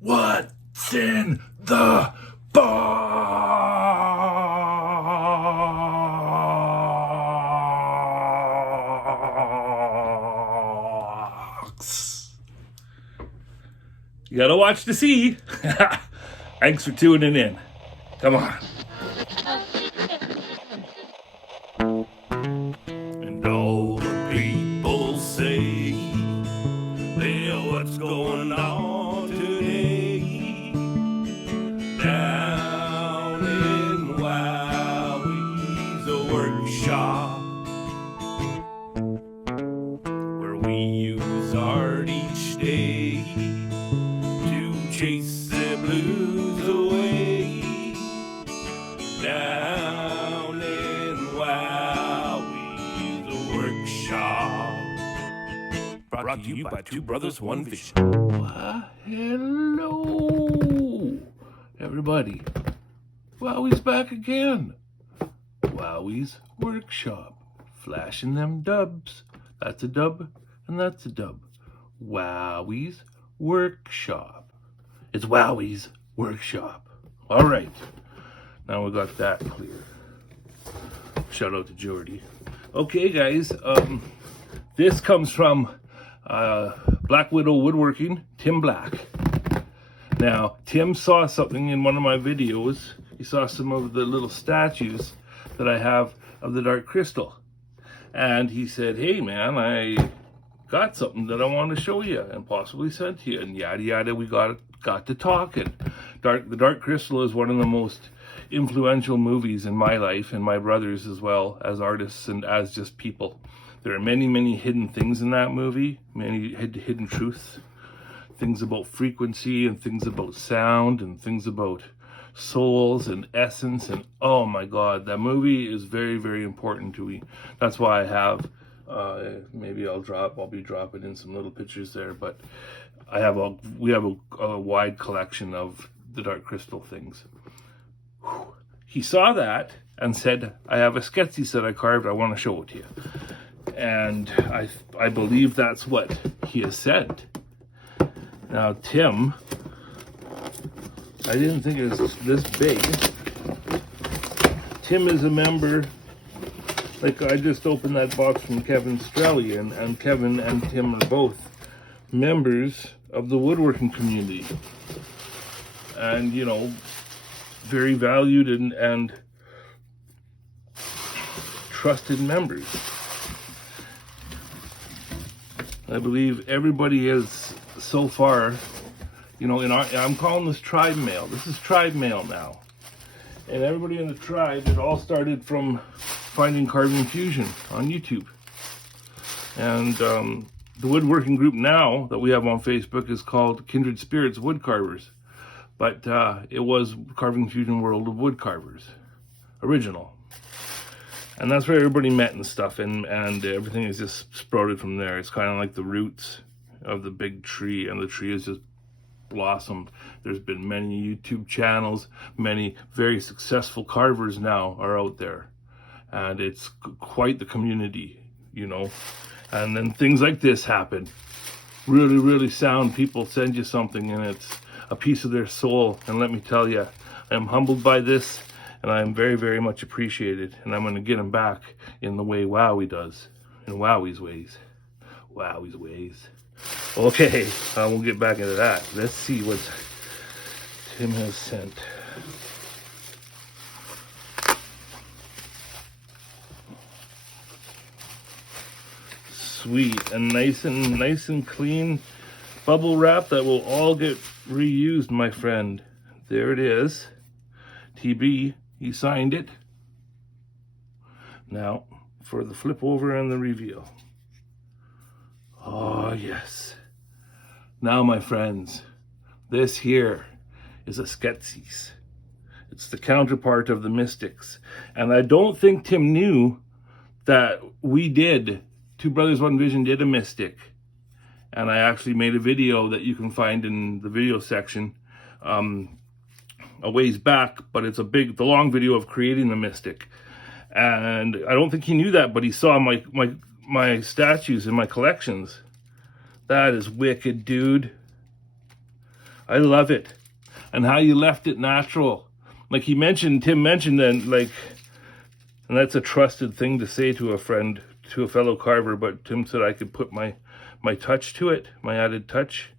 What's in the box? You gotta watch to see. Thanks for tuning in. Come on. And all the people say, "Hey, what's going on today?" Down in Wowwy'z workshop, where we use art each day to chase the blues away. Down in Wowwy'z workshop, brought to you by Two Brothers, One Vision. Hello, everybody. Wowwy'z back again. Wowwy'z workshop, flashing them dubs. That's a dub, and that's a dub. Wowwy'z workshop. It's Wowwy'z workshop. All right, now we got that clear. Shout out to Jordy. Okay, guys, this comes from Black Widow Woodworking, Tim Black. Now, Tim saw something in one of my videos. He saw some of the little statues that I have of the dark crystal. And he said, "Hey man, I got something that I want to show you and possibly send to you." And yada yada, we got to talking. The Dark Crystal is one of the most influential movies in my life and my brother's, as well as artists and as just people. There are many, many hidden things in that movie, many hidden truths, things about frequency and things about sound and things about souls and essence. And oh my God, that movie is very, very important to me. That's why I have, maybe I'll be dropping in some little pictures there, but we have a wide collection of the Dark Crystal things. Whew. He saw that and said, "I have a Sketsis that I carved, I want to show it to you." And I believe that's what he has said. Now, Tim, I didn't think it was this big. Tim is a member, like I just opened that box from Kevin Strelly, and Kevin and Tim are both members of the woodworking community. And, you know, very valued and trusted members. I believe everybody is so far, you know, I'm calling this tribe mail. This is tribe mail now. And everybody in the tribe, it all started from finding Carving Fusion on YouTube. And the woodworking group now that we have on Facebook is called Kindred Spirits Wood Carvers. But it was Carving Fusion World of Wood Carvers, original. And that's where everybody met and stuff, and everything is just sprouted from there. It's kind of like the roots of the big tree, and the tree has just blossomed. There's been many YouTube channels, many very successful carvers now are out there. And it's quite the community, you know. And then things like this happen. Really, really sound people send you something, and it's a piece of their soul. And let me tell you, I'm humbled by this. And I'm very, very much appreciated. And I'm going to get him back in the way Wowwy'z does. In Wowwy'z ways. Wowwy'z ways. Okay, we'll get back into that. Let's see what Tim has sent. Sweet. And nice and clean bubble wrap that will all get reused, my friend. There it is. TB. He signed it. Now, for the flip over and the reveal. Oh, yes. Now, my friends, this here is a Sketsis. It's the counterpart of the Mystics. And I don't think Tim knew that we did, Two Brothers, One Vision did a Mystic. And I actually made a video that you can find in the video section. A ways back, but it's the long video of creating the Mystic. And I don't think he knew that, but he saw my statues in my collections. That is wicked, dude. I love it. And how you left it natural. Like Tim mentioned that, like, and that's a trusted thing to say to a friend, to a fellow carver, but Tim said I could put my touch to it, my added touch,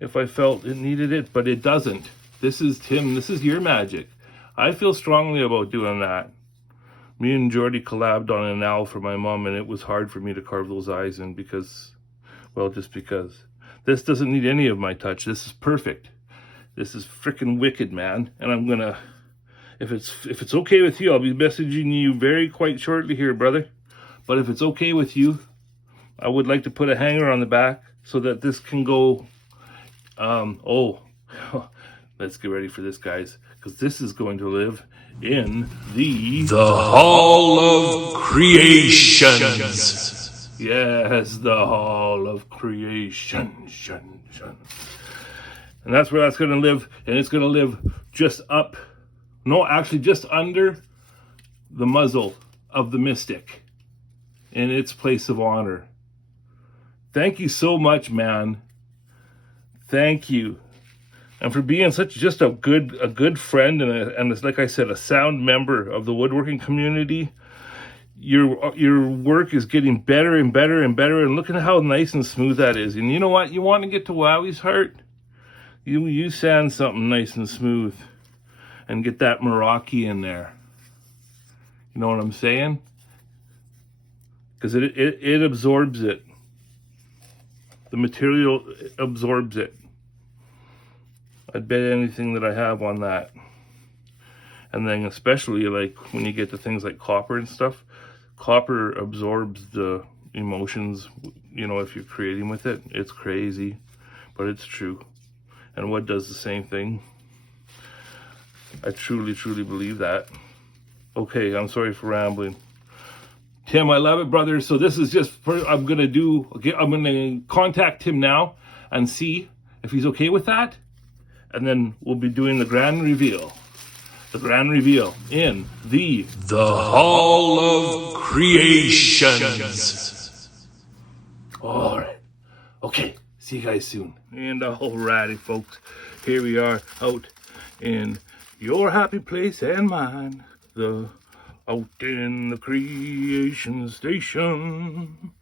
if I felt it needed it, but it doesn't. This is Tim, this is your magic. I feel strongly about doing that. Me and Jordy collabed on an owl for my mom, and it was hard for me to carve those eyes in because, well, just because. This doesn't need any of my touch. This is perfect. This is freaking wicked, man. And I'm gonna, if it's okay with you, I'll be messaging you very quite shortly here, brother. But if it's okay with you, I would like to put a hanger on the back so that this can go, let's get ready for this, guys, because this is going to live in the Hall of Creations. Yes, the Hall of Creation. And that's where that's going to live. And it's going to live just under the muzzle of the Mystic in its place of honor. Thank you so much, man. Thank you. And for being just a good friend and like I said, a sound member of the woodworking community. Your work is getting better and better and better, and look at how nice and smooth that is. And you know what? You want to get to Wowwy'z heart? You sand something nice and smooth and get that Meraki in there. You know what I'm saying? Because it absorbs it. The material absorbs it. I'd bet anything that I have on that. And then especially like when you get to things like copper and stuff, copper absorbs the emotions, you know, if you're creating with it. It's crazy, but it's true. And wood does the same thing. I truly believe that. Okay, I'm sorry for rambling. Tim, I love it, brother. So this is just, I'm going to contact Tim now and see if he's okay with that. And then we'll be doing the grand reveal. The grand reveal in the Hall of Creations. All right. Okay. See you guys soon. And alrighty, folks. Here we are out in your happy place and mine. Out in the creation station.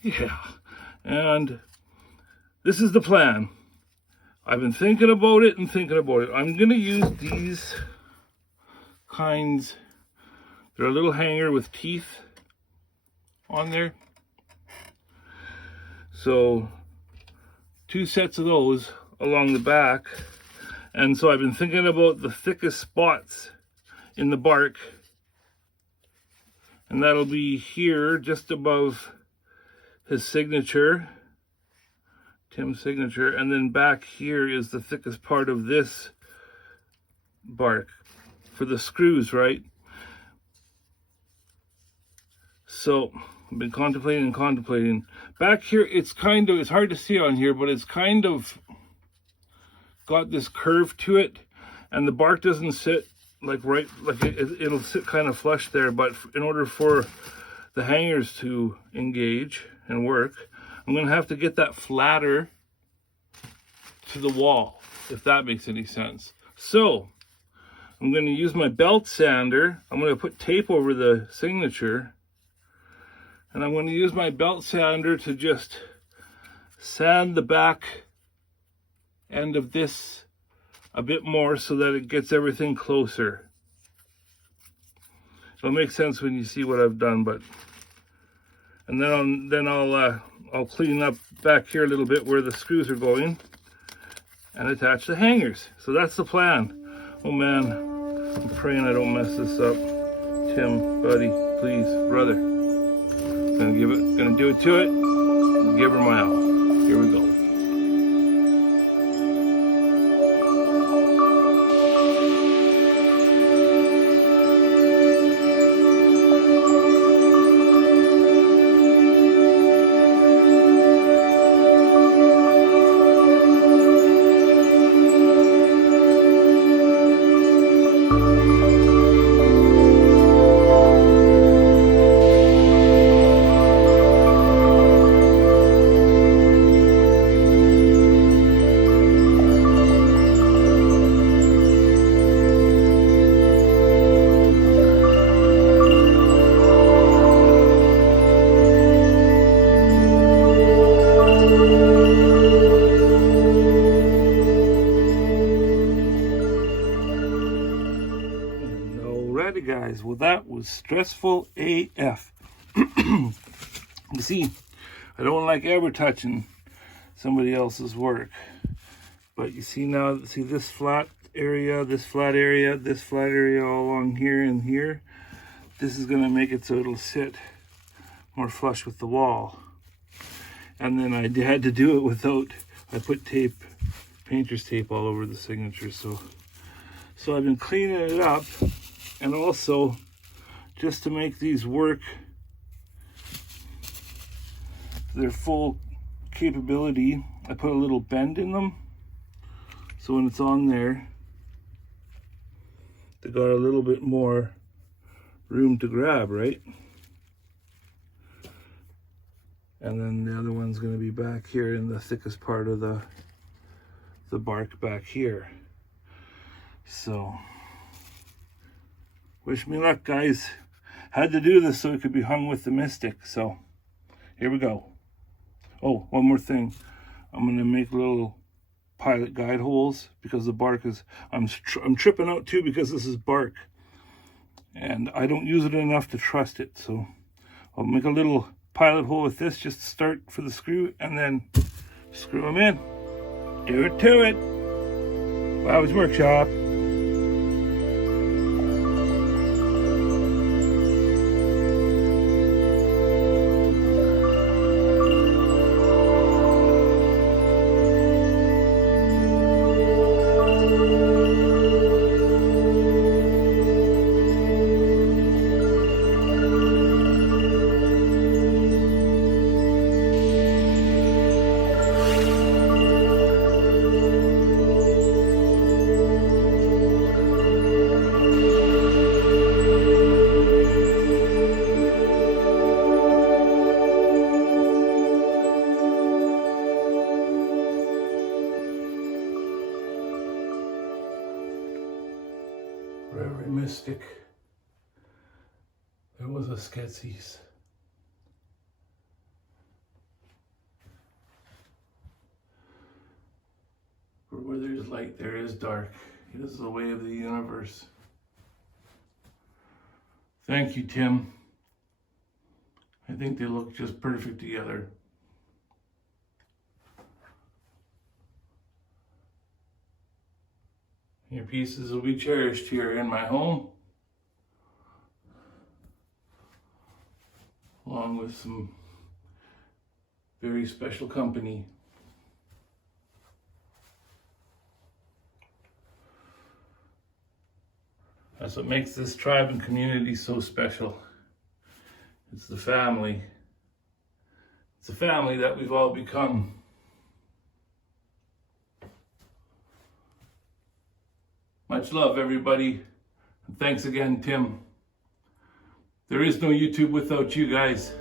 Yeah. And this is the plan. I've been thinking about it. I'm going to use these kinds. They're a little hanger with teeth on there. So 2 sets of those along the back. And so I've been thinking about the thickest spots in the bark. And that'll be here just above his signature. Tim's signature, and then back here is the thickest part of this bark for the screws, right? So I've been contemplating. Back here, it's hard to see on here, but it's kind of got this curve to it, and the bark doesn't sit it'll sit kind of flush there, but in order for the hangers to engage and work, I'm going to have to get that flatter to the wall, if that makes any sense. So I'm going to use my belt sander. I'm going to put tape over the signature. And I'm going to use my belt sander to just sand the back end of this a bit more so that it gets everything closer. It'll make sense when you see what I've done, but... And then I'll clean up back here a little bit where the screws are going and attach the hangers. So that's the plan. Oh man, I'm praying I don't mess this up. Tim, buddy, please, brother. Gonna do it to it. Give her my all. Here we go. guys, well that was stressful AF. You see, I don't like ever touching somebody else's work. But you see now, see this flat area, this flat area, this flat area all along here and here. This is gonna make it so it'll sit more flush with the wall. And then I had to do it without, I put tape, painter's tape all over the signature. So I've been cleaning it up, and also just to make these work their full capability, I put a little bend in them. So when it's on there, they got a little bit more room to grab, right? And then the other one's going to be back here in the thickest part of the bark back here. So, wish me luck, guys. Had to do this so it could be hung with the Mystic. So, here we go. Oh, one more thing. I'm going to make little pilot guide holes because the bark is, I'm tripping out too because this is bark. And I don't use it enough to trust it. So, I'll make a little pilot hole with this just to start for the screw and then screw them in. Do it to it. Wowwy'z Workshop. For every Mystic, there was a Sketsis. For where there's light, there is dark. It is the way of the universe. Thank you, Tim. I think they look just perfect together. Your pieces will be cherished here in my home, along with some very special company. That's what makes this tribe and community so special. It's the family. It's a family that we've all become. Much love, everybody. And thanks again, Tim. There is no YouTube without you guys.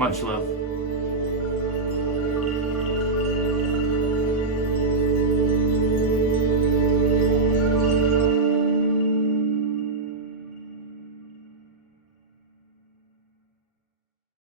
Much love.